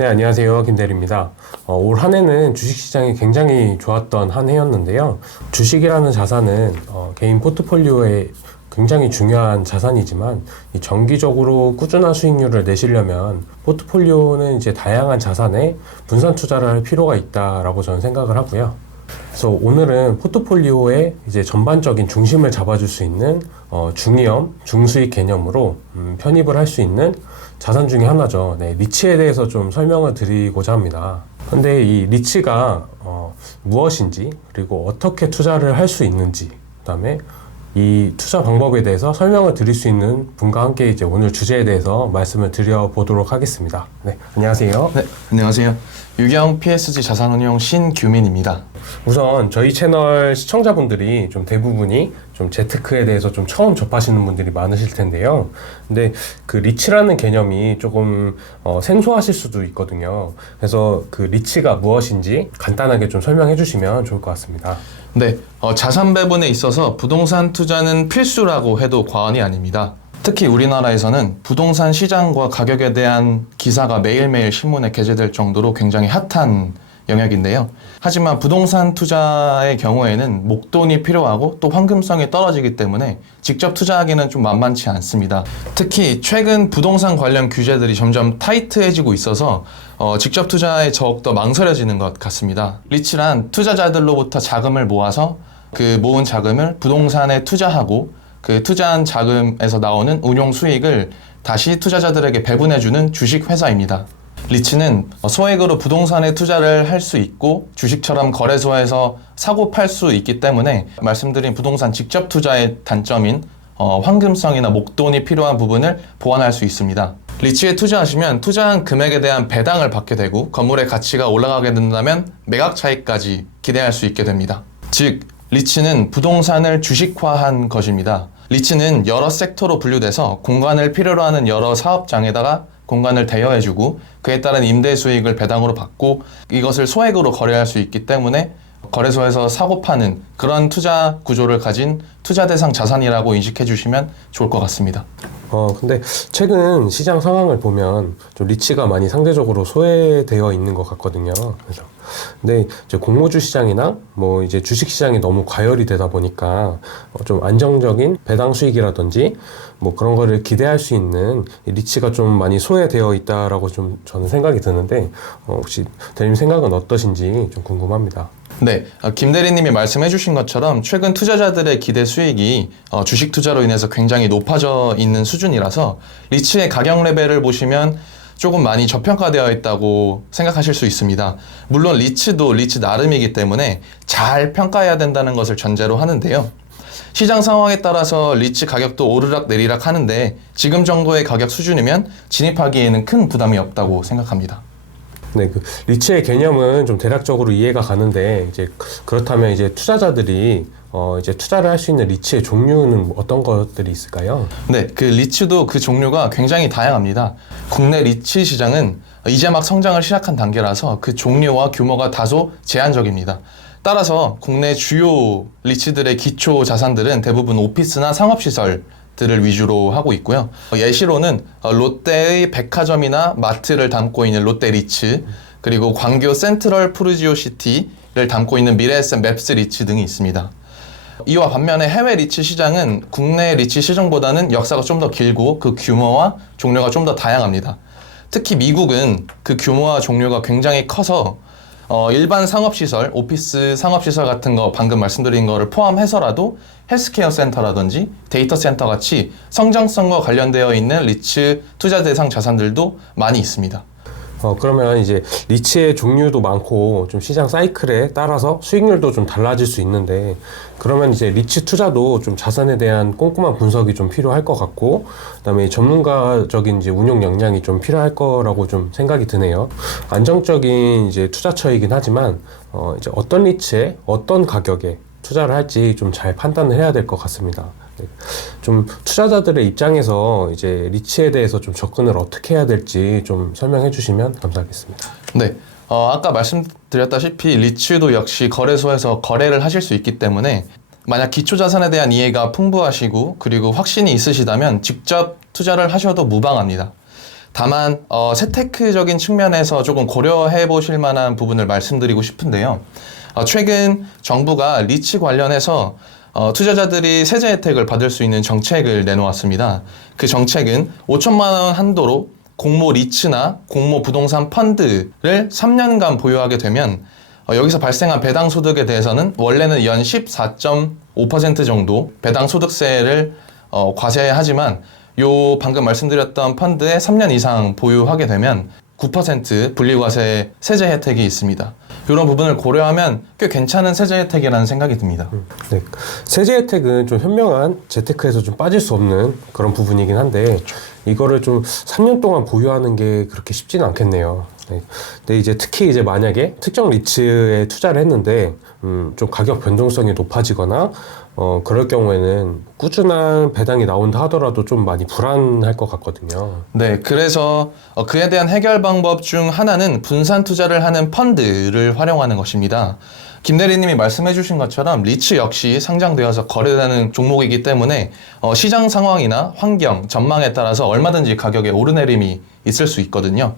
네, 안녕하세요. 김대리입니다. 올 한 해는 주식시장이 굉장히 좋았던 한 해였는데요. 주식이라는 자산은 개인 포트폴리오에 굉장히 중요한 자산이지만 정기적으로 꾸준한 수익률을 내시려면 포트폴리오는 이제 다양한 자산에 분산 투자를 할 필요가 있다라고 저는 생각을 하고요. 그래서 오늘은 포트폴리오의 이제 전반적인 중심을 잡아줄 수 있는 중위험, 중수익 개념으로 편입을 할 수 있는 자산 중에 하나죠. 네, 리츠에 대해서 좀 설명을 드리고자 합니다. 근데 이 리츠가 무엇인지, 그리고 어떻게 투자를 할 수 있는지, 그다음에 이 투자 방법에 대해서 설명을 드릴 수 있는 분과 함께 이제 오늘 주제에 대해서 말씀을 드려보도록 하겠습니다. 네, 안녕하세요. 네, 안녕하세요. 유경 PSG 자산운용 신규민입니다. 우선 저희 채널 시청자분들이 좀 대부분이 좀 재테크에 대해서 좀 처음 접하시는 분들이 많으실 텐데요. 근데 그 리츠라는 개념이 조금 생소하실 수도 있거든요. 그래서 그 리츠가 무엇인지 간단하게 좀 설명해 주시면 좋을 것 같습니다. 네, 자산 배분에 있어서 부동산 투자는 필수라고 해도 과언이 아닙니다. 특히 우리나라에서는 부동산 시장과 가격에 대한 기사가 매일매일 신문에 게재될 정도로 굉장히 핫한 영역인데요. 하지만 부동산 투자의 경우에는 목돈이 필요하고 또 황금성이 떨어지기 때문에 직접 투자하기는 좀 만만치 않습니다. 특히 최근 부동산 관련 규제들이 점점 타이트해지고 있어서 직접 투자에 더욱더 망설여지는 것 같습니다. 리츠란 투자자들로부터 자금을 모아서 그 모은 자금을 부동산에 투자하고 그 투자한 자금에서 나오는 운용 수익을 다시 투자자들에게 배분해주는 주식 회사입니다. 리츠는 소액으로 부동산에 투자를 할 수 있고 주식처럼 거래소에서 사고 팔 수 있기 때문에 말씀드린 부동산 직접 투자의 단점인 황금성이나 목돈이 필요한 부분을 보완할 수 있습니다. 리츠에 투자하시면 투자한 금액에 대한 배당을 받게 되고 건물의 가치가 올라가게 된다면 매각 차익까지 기대할 수 있게 됩니다. 즉 리츠는 부동산을 주식화한 것입니다. 리츠는 여러 섹터로 분류돼서 공간을 필요로 하는 여러 사업장에다가 공간을 대여해주고 그에 따른 임대 수익을 배당으로 받고 이것을 소액으로 거래할 수 있기 때문에 거래소에서 사고 파는 그런 투자 구조를 가진 투자 대상 자산이라고 인식해 주시면 좋을 것 같습니다. 근데 최근 시장 상황을 보면 좀 리츠가 많이 상대적으로 소외되어 있는 것 같거든요. 그래서 근데 이제 공모주 시장이나 뭐 이제 주식 시장이 너무 과열이 되다 보니까 좀 안정적인 배당 수익이라든지 뭐 그런 거를 기대할 수 있는 리츠가 좀 많이 소외되어 있다라고 좀 저는 생각이 드는데 혹시 대리님 생각은 어떠신지 좀 궁금합니다. 네, 김 대리님이 말씀해 주신 것처럼 최근 투자자들의 기대 수익이 주식 투자로 인해서 굉장히 높아져 있는 수준이라서 리츠의 가격 레벨을 보시면 조금 많이 저평가되어 있다고 생각하실 수 있습니다. 물론 리츠도 리츠 나름이기 때문에 잘 평가해야 된다는 것을 전제로 하는데요. 시장 상황에 따라서 리츠 가격도 오르락 내리락 하는데 지금 정도의 가격 수준이면 진입하기에는 큰 부담이 없다고 생각합니다. 네, 그 리츠의 개념은 좀 대략적으로 이해가 가는데 이제 그렇다면 이제 투자자들이 이제 투자를 할 수 있는 리츠의 종류는 어떤 것들이 있을까요? 네, 그 리츠도 그 종류가 굉장히 다양합니다. 국내 리츠 시장은 이제 막 성장을 시작한 단계라서 그 종류와 규모가 다소 제한적입니다. 따라서 국내 주요 리츠들의 기초 자산들은 대부분 오피스나 상업시설들을 위주로 하고 있고요. 예시로는 롯데의 백화점이나 마트를 담고 있는 롯데 리츠, 그리고 광교 센트럴 푸르지오 시티를 담고 있는 미래에셋 맵스 리츠 등이 있습니다. 이와 반면에 해외 리츠 시장은 국내 리츠 시장보다는 역사가 좀 더 길고 그 규모와 종류가 좀 더 다양합니다. 특히 미국은 그 규모와 종류가 굉장히 커서 일반 상업시설, 오피스 상업시설 같은 거 방금 말씀드린 거를 포함해서라도 헬스케어 센터라든지 데이터 센터 같이 성장성과 관련되어 있는 리츠 투자 대상 자산들도 많이 있습니다. 그러면 이제 리츠의 종류도 많고 좀 시장 사이클에 따라서 수익률도 좀 달라질 수 있는데 그러면 이제 리츠 투자도 좀 자산에 대한 꼼꼼한 분석이 좀 필요할 것 같고 그다음에 전문가적인 이제 운용 역량이 좀 필요할 거라고 좀 생각이 드네요. 안정적인 이제 투자처이긴 하지만 이제 어떤 리츠에 어떤 가격에 투자를 할지 좀 잘 판단을 해야 될 것 같습니다. 좀 투자자들의 입장에서 이제 리츠에 대해서 좀 접근을 어떻게 해야 될지 좀 설명해 주시면 감사하겠습니다. 네, 아까 말씀드렸다시피 리츠도 역시 거래소에서 거래를 하실 수 있기 때문에 만약 기초자산에 대한 이해가 풍부하시고 그리고 확신이 있으시다면 직접 투자를 하셔도 무방합니다. 다만 세테크적인 측면에서 조금 고려해 보실 만한 부분을 말씀드리고 싶은데요. 최근 정부가 리츠 관련해서 투자자들이 세제 혜택을 받을 수 있는 정책을 내놓았습니다. 그 정책은 5천만 원 한도로 공모 리츠나 공모 부동산 펀드를 3년간 보유하게 되면 여기서 발생한 배당 소득에 대해서는 원래는 연 14.5% 정도 배당 소득세를 과세하지만 요 방금 말씀드렸던 펀드에 3년 이상 보유하게 되면 9% 분리과세 세제 혜택이 있습니다. 이런 부분을 고려하면 꽤 괜찮은 세제 혜택이라는 생각이 듭니다. 네. 세제 혜택은 좀 현명한 재테크에서 좀 빠질 수 없는 그런 부분이긴 한데 이거를 좀 3년 동안 보유하는 게 그렇게 쉽지는 않겠네요. 네. 근데 이제 특히 이제 만약에 특정 리츠에 투자를 했는데 좀 가격 변동성이 높아지거나 그럴 경우에는 꾸준한 배당이 나온다 하더라도 좀 많이 불안할 것 같거든요. 네, 그래서 그에 대한 해결 방법 중 하나는 분산 투자를 하는 펀드를 활용하는 것입니다. 김 대리님이 말씀해 주신 것처럼 리츠 역시 상장되어서 거래되는 종목이기 때문에 시장 상황이나 환경, 전망에 따라서 얼마든지 가격에 오르내림이 있을 수 있거든요.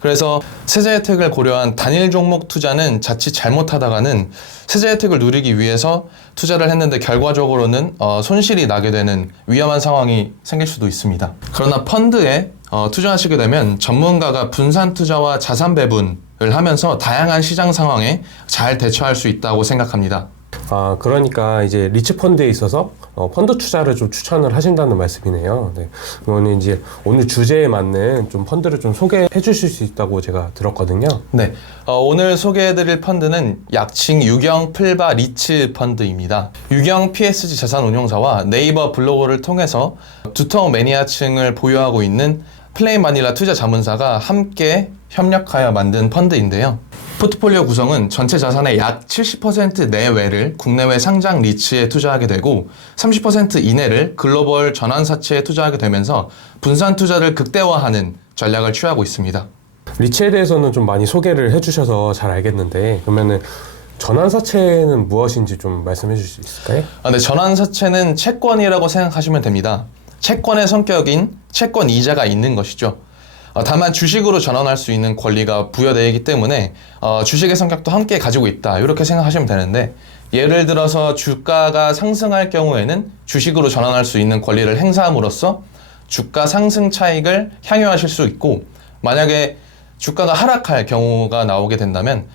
그래서 세제 혜택을 고려한 단일 종목 투자는 자칫 잘못하다가는 세제 혜택을 누리기 위해서 투자를 했는데 결과적으로는 손실이 나게 되는 위험한 상황이 생길 수도 있습니다. 그러나 펀드에 투자하시게 되면 전문가가 분산 투자와 자산 배분을 하면서 다양한 시장 상황에 잘 대처할 수 있다고 생각합니다. 그러니까 이제 리츠 펀드에 있어서 펀드 투자를 좀 추천을 하신다는 말씀이네요. 네. 그러면 이제 오늘 주제에 맞는 좀 펀드를 좀 소개해 주실 수 있다고 제가 들었거든요. 네. 오늘 소개해드릴 펀드는 약칭 유경 풀바 리츠 펀드입니다. 유경 PSG 자산운용사와 네이버 블로그를 통해서 두터운 매니아층을 보유하고 있는 플레인 바닐라 투자 자문사가 함께 협력하여 만든 펀드인데요. 포트폴리오 구성은 전체 자산의 약 70% 내외를 국내외 상장 리츠에 투자하게 되고 30% 이내를 글로벌 전환사채에 투자하게 되면서 분산 투자를 극대화하는 전략을 취하고 있습니다. 리츠에 대해서는 좀 많이 소개를 해주셔서 잘 알겠는데 그러면은 전환사채는 무엇인지 좀 말씀해 주실 수 있을까요? 네, 전환사채는 채권이라고 생각하시면 됩니다. 채권의 성격인 채권 이자가 있는 것이죠. 다만 주식으로 전환할 수 있는 권리가 부여되기 때문에 주식의 성격도 함께 가지고 있다 이렇게 생각하시면 되는데 예를 들어서 주가가 상승할 경우에는 주식으로 전환할 수 있는 권리를 행사함으로써 주가 상승 차익을 향유하실 수 있고 만약에 주가가 하락할 경우가 나오게 된다면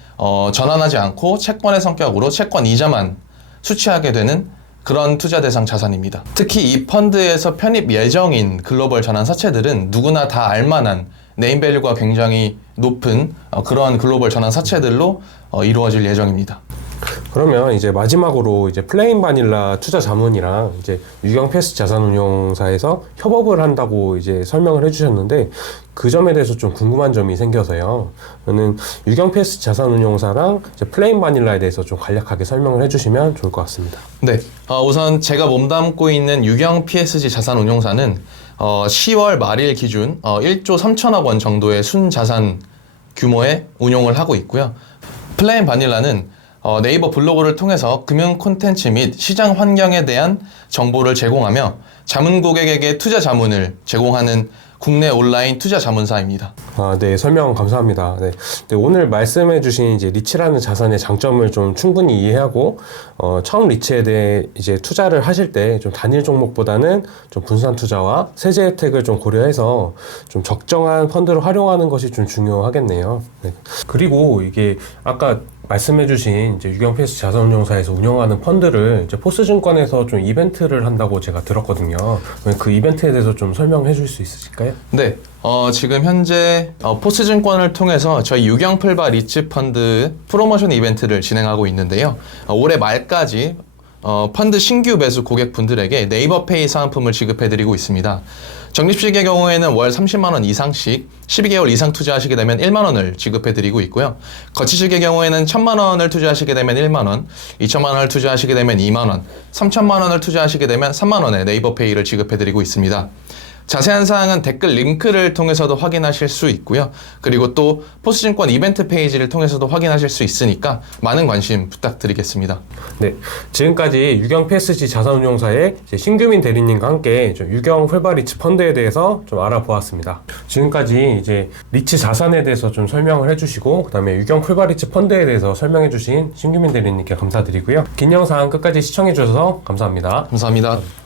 전환하지 않고 채권의 성격으로 채권 이자만 수취하게 되는 그런 투자 대상 자산입니다. 특히 이 펀드에서 편입 예정인 글로벌 전환 사채들은 누구나 다 알만한 네임밸류가 굉장히 높은 그런 글로벌 전환 사채들로 이루어질 예정입니다. 그러면 이제 마지막으로 이제 플레인 바닐라 투자 자문이랑 이제 유경 패스 자산운용사에서 협업을 한다고 이제 설명을 해주셨는데 그 점에 대해서 좀 궁금한 점이 생겨서요. 저는 유경 패스 자산운용사랑 이제 플레인 바닐라에 대해서 좀 간략하게 설명을 해주시면 좋을 것 같습니다. 네, 우선 제가 몸담고 있는 유경 PSG 자산운용사는 10월 말일 기준 1조 3천억 원 정도의 순자산 규모의 운용을 하고 있고요. 플레인 바닐라는 네이버 블로그를 통해서 금융 콘텐츠 및 시장 환경에 대한 정보를 제공하며 자문 고객에게 투자 자문을 제공하는 국내 온라인 투자 자문사입니다. 네, 설명 감사합니다. 네, 오늘 말씀해주신 이제 리츠라는 자산의 장점을 좀 충분히 이해하고 처음 리츠에 대해 이제 투자를 하실 때 좀 단일 종목보다는 좀 분산 투자와 세제 혜택을 좀 고려해서 좀 적정한 펀드를 활용하는 것이 좀 중요하겠네요. 네. 그리고 이게 아까 말씀해주신 이제 유경 패스 자산운용사에서 운영하는 펀드를 이제 포스증권에서 좀 이벤트를 한다고 제가 들었거든요. 그 이벤트에 대해서 좀 설명해 줄 수 있으실까요? 네, 지금 현재 포스증권을 통해서 저희 유경 풀바 리츠 펀드 프로모션 이벤트를 진행하고 있는데요. 올해 말까지 펀드 신규 매수 고객분들에게 네이버페이 사은품을 지급해드리고 있습니다. 적립식의 경우에는 월 30만 원 이상씩 12개월 이상 투자하시게 되면 1만 원을 지급해드리고 있고요. 거치식의 경우에는 1,000만 원을 투자하시게 되면 1만 원, 2천만 원을 투자하시게 되면 2만 원, 3천만 원을 투자하시게 되면 3만 원의 네이버페이를 지급해드리고 있습니다. 자세한 사항은 댓글 링크를 통해서도 확인하실 수 있고요. 그리고 또 포스증권 이벤트 페이지를 통해서도 확인하실 수 있으니까 많은 관심 부탁드리겠습니다. 네, 지금까지 유경 PSG 자산운용사의 이제 신규민 대리님과 함께 좀 유경 풀바리츠 펀드에 대해서 좀 알아보았습니다. 지금까지 이제 리츠 자산에 대해서 좀 설명을 해주시고 그다음에 유경 풀바리츠 펀드에 대해서 설명해주신 신규민 대리님께 감사드리고요. 긴 영상 끝까지 시청해주셔서 감사합니다. 감사합니다.